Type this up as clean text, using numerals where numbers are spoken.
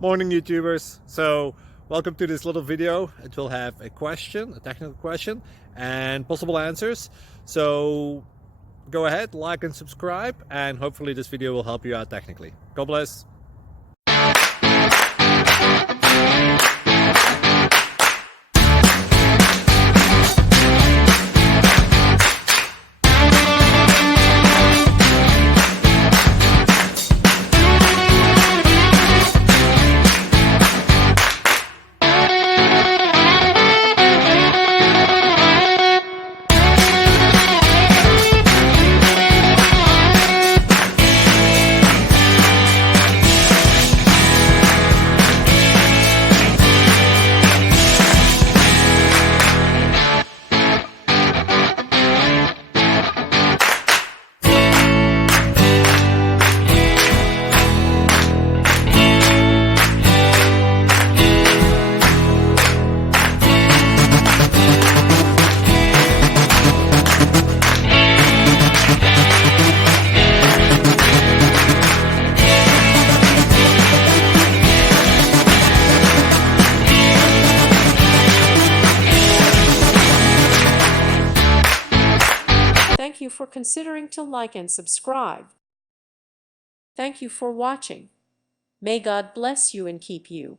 Morning YouTubers. So welcome to this little video. It will have a question, a technical question, and possible answers. So go ahead, like and subscribe, and hopefully this video will help you out technically. God bless. Thank you for considering to like and subscribe. Thank you for watching. May God bless you and keep you.